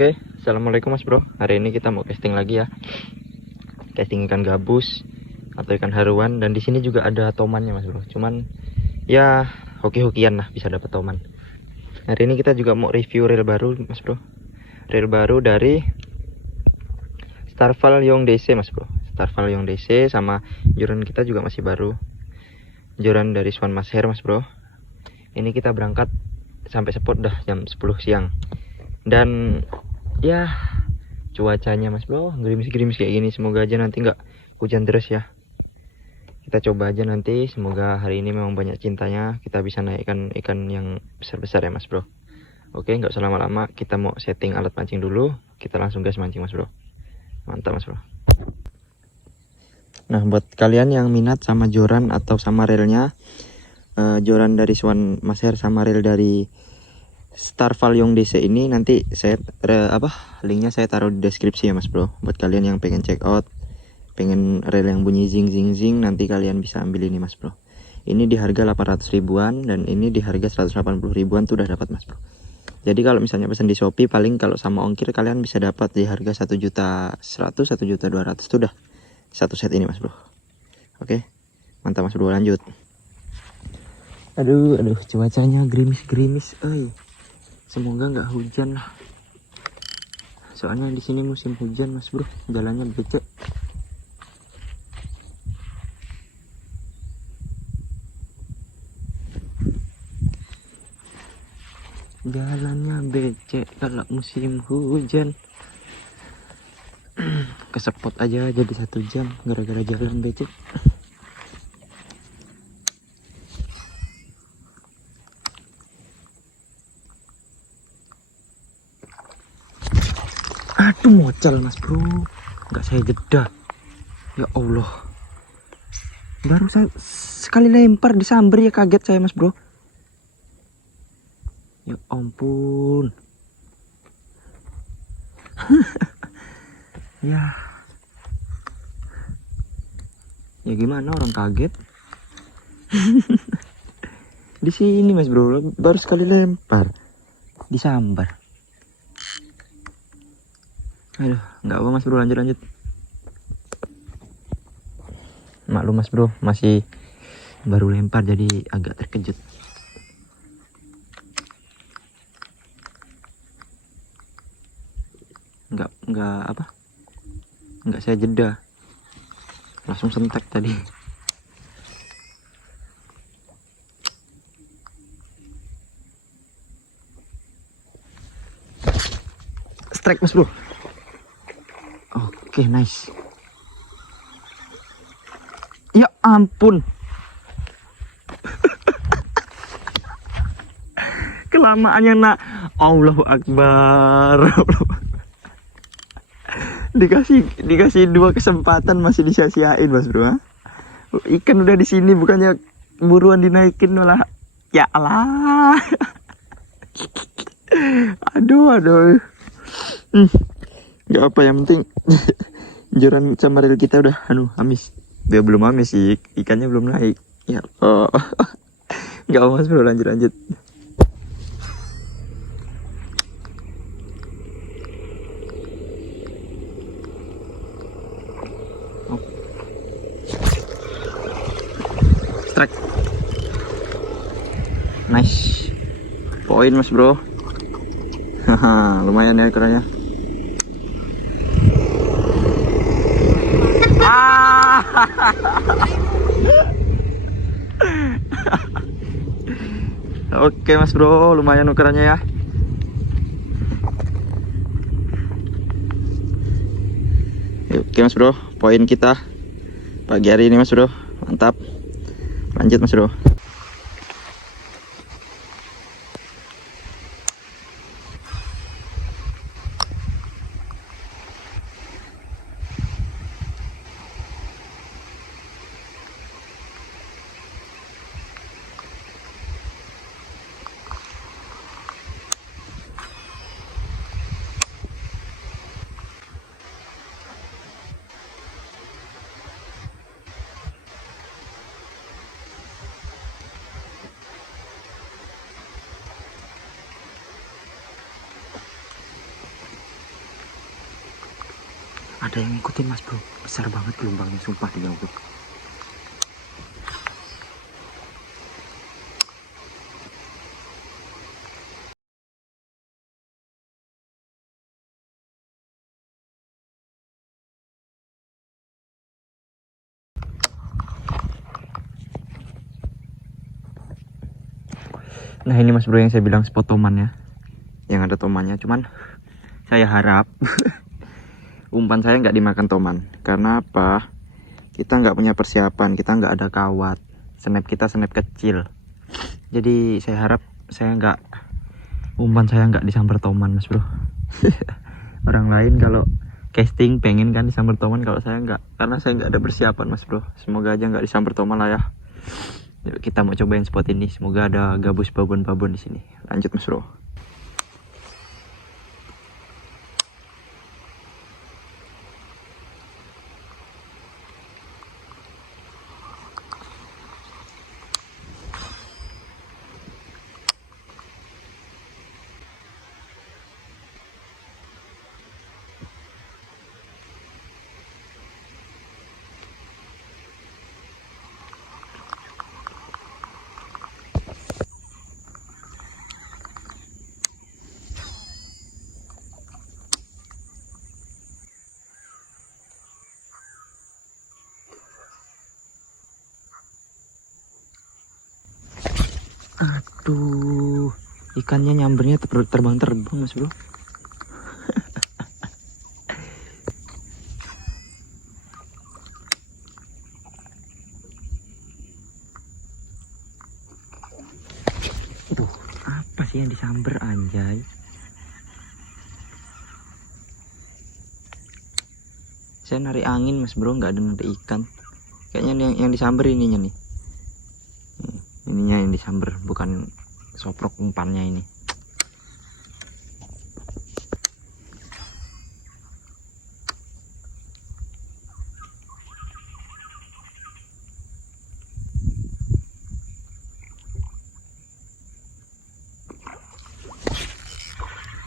Oke, assalamualaikum mas bro. Hari ini kita mau casting lagi ya. Casting ikan gabus atau ikan haruan, dan di sini juga ada tomannya mas bro. Cuman ya hoki-hokian lah bisa dapat toman. Hari ini kita juga mau review reel baru mas bro. Reel baru dari Starval Young DC mas bro. Starval Young DC, sama joran kita juga masih baru. Joran dari Swan Mas Hair mas bro. Ini kita berangkat sampai spot dah jam 10 siang. Dan ya cuacanya mas bro gerimis-gerimis kayak gini, semoga aja nanti nggak hujan terus ya. Kita coba aja nanti, semoga hari ini memang banyak cintanya, kita bisa naikkan ikan yang besar-besar ya mas bro. Oke, nggak usah lama-lama, kita mau setting alat pancing dulu, kita langsung gas mancing mas bro. Mantap mas bro. Nah, buat kalian yang minat sama joran atau sama reelnya, joran dari Swan Mas Hair sama reel dari Starval Young DC ini nanti saya linknya saya taruh di deskripsi ya mas bro. Buat kalian yang pengen check out, pengen reel yang bunyi zing zing zing, nanti kalian bisa ambil ini mas bro. Ini di harga 800 ribuan dan ini di harga 180 ribuan tuh udah dapat mas bro. Jadi kalau misalnya pesan di Shopee, paling kalau sama ongkir kalian bisa dapat di harga 1.100.000, 1.200.000 tuh udah satu set ini mas bro. Oke, mantap mas bro, lanjut. Aduh cuacanya gerimis-gerimis, semoga nggak hujan lah. Soalnya di sini musim hujan mas bro, jalannya becek. Jalannya becek kalau musim hujan. Kesepot aja jadi 1 jam gara-gara jalan becek. Aduh mocal mas bro, nggak saya jeda. Ya Allah, baru saya sekali lempar disamber ya, kaget saya mas bro. Ya ampun. ya gimana, orang kaget. Di sini mas bro, baru sekali lempar disambar. Aduh, nggak apa mas bro, lanjut. Maklum mas bro, masih baru lempar jadi agak terkejut. Nggak saya jeda, langsung sentak tadi. Strike mas bro. Oke, nice. Ya ampun. Kelamaannya nak. Allahu Akbar. dikasih 2 kesempatan masih disia-siain mas bro. Ikan udah di sini, bukannya buruan dinaikin malah. Ya Allah. aduh. Gak apa, yang penting joran sama reel kita udah amis. Dia belum amis sih, ikannya belum naik. Ya Allah. Gak apa mas bro, lanjut. Strike. Nice. Poin mas bro. Haha, lumayan ya ukurannya. Oke mas bro, lumayan ukurannya ya. Oke mas bro, poin kita pagi hari ini mas bro, mantap. Lanjut mas bro. Ada yang ngikutin mas bro, besar banget gelombangnya, sumpah di bro. Nah ini mas bro yang saya bilang spot tomannya, yang ada tomannya. Cuman saya harap umpan saya nggak dimakan toman. Karena apa? Kita nggak punya persiapan, kita nggak ada kawat, snap kita snap kecil. Jadi saya harap umpan saya nggak disambar toman mas bro. Orang lain kalau casting pengen kan disambar toman, kalau saya nggak, karena saya nggak ada persiapan mas bro. Semoga aja nggak disambar toman lah ya. Yuk kita mau cobain spot ini, semoga ada gabus babon-babon di sini. Lanjut mas bro. Aduh, ikannya nyambernya terbang-terbang mas bro. Aduh, apa sih yang disamber anjay? Saya narik angin mas bro, nggak ada narik ikan. Kayaknya yang disamber ininya nih. Ininya yang disamber, bukan soprok umpannya ini.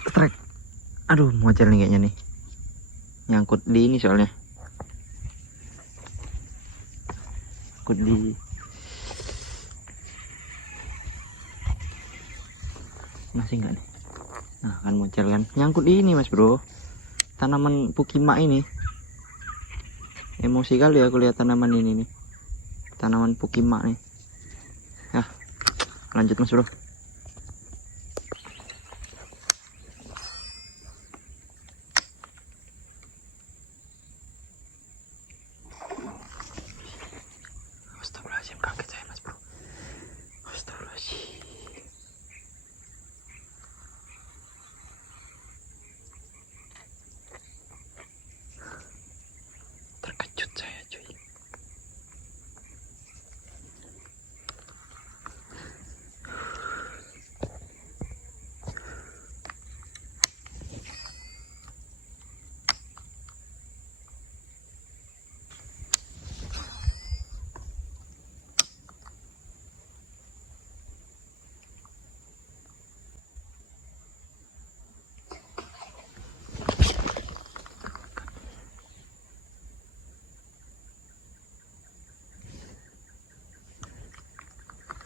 Strike. Aduh, mocel nih kayaknya nih. Nyangkut di ini soalnya. Nyangkut di masih enggak nih. Nah kan muncul kan, nyangkut di ini mas bro, tanaman pukima ini. Emosi kali ya aku lihat tanaman ini nih, tanaman pukima nih. Nah lanjut mas bro. Astagfirullahaladzim, kaget saya mas bro. Astagfirullahaladzim. Terkejut saya cuy.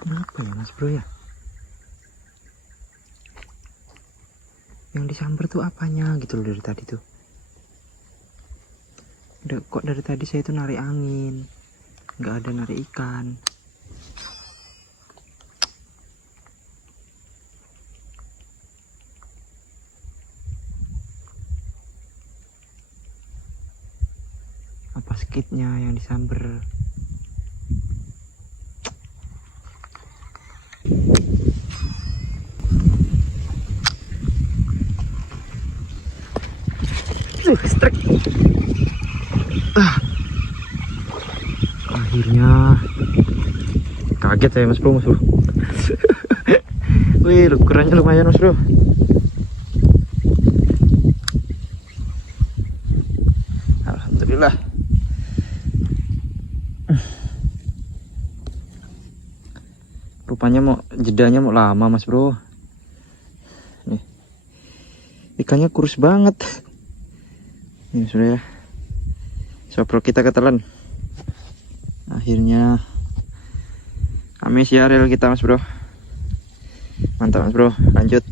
Kenapa ya mas bro ya? Yang disamber tuh apanya gitu loh dari tadi tuh. Kok dari tadi saya tuh narik angin, nggak ada narik ikan. Apa skitnya yang disamber? Strike. Akhirnya kaget saya mas bro. Wih, ukurannya lumayan mas bro. Alhamdulillah. Rupanya jedanya mau lama mas bro. Nih, ikannya kurus banget. Ini sudah ya. So bro, kita ketelan. Akhirnya amis ya reel kita mas bro. Mantap mas bro, lanjut.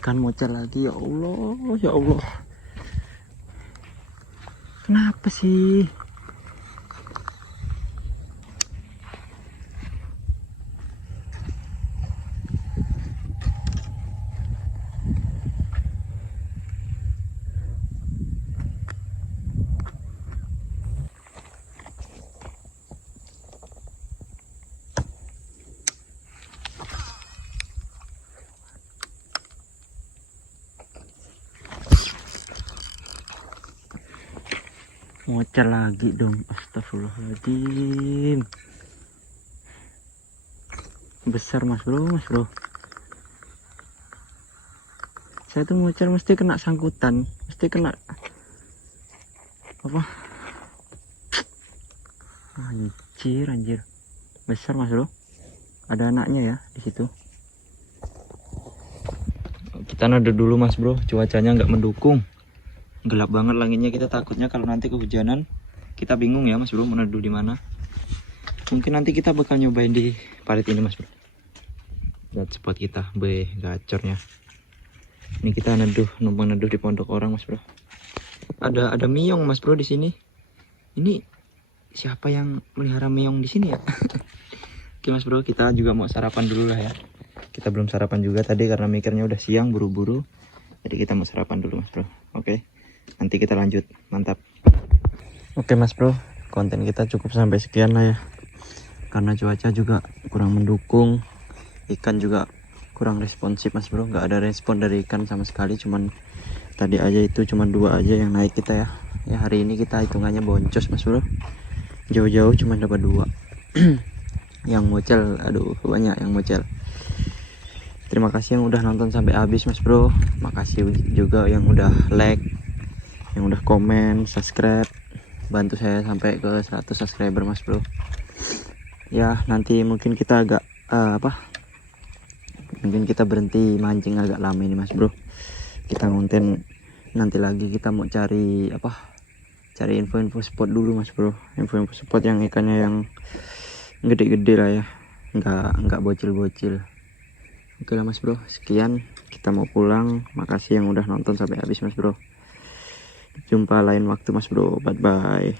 Kan mocel lagi, ya Allah, ya Allah. Kenapa sih? Mocel lagi dong, astagfirullahaladzim. Besar mas bro. Saya tuh mocel mesti kena sangkutan, mesti kena apa? Anjir. Besar mas bro. Ada anaknya ya di situ. Kita nado dulu mas bro, cuacanya nggak mendukung. Gelap banget langitnya, kita takutnya kalau nanti kehujanan kita bingung ya mas bro mau neduh di mana. Mungkin nanti kita bakal nyobain di parit ini mas bro. Lihat spot kita, gacornya. Ini kita numpang neduh di pondok orang mas bro. Ada miong mas bro di sini. Ini siapa yang melihara miong di sini ya? Oke mas bro, kita juga mau sarapan dulu lah ya. Kita belum sarapan juga tadi karena mikirnya udah siang buru-buru. Jadi kita mau sarapan dulu mas bro. Oke. Nanti kita lanjut, mantap. Oke mas bro, konten kita cukup sampai sekian lah ya. Karena cuaca juga kurang mendukung, ikan juga kurang responsif mas bro. Nggak ada respon dari ikan sama sekali, cuman tadi aja itu cuman 2 aja yang naik kita ya. Ya hari ini kita hitungannya boncos mas bro. Jauh-jauh cuma dapat 2. Yang mocel, aduh banyak yang mocel. Terima kasih yang udah nonton sampai habis mas bro. Makasih juga yang udah like, yang udah komen, subscribe, bantu saya sampai ke 100 subscriber mas bro. Ya nanti mungkin kita agak mungkin kita berhenti mancing agak lama ini mas bro. Kita ngonten nanti lagi, kita mau cari cari info-info spot dulu mas bro. Info-info spot yang ikannya yang gede-gede lah ya, nggak bocil-bocil. Oke lah mas bro, sekian, kita mau pulang. Makasih yang udah nonton sampai habis mas bro. Jumpa lain waktu mas bro, bye bye.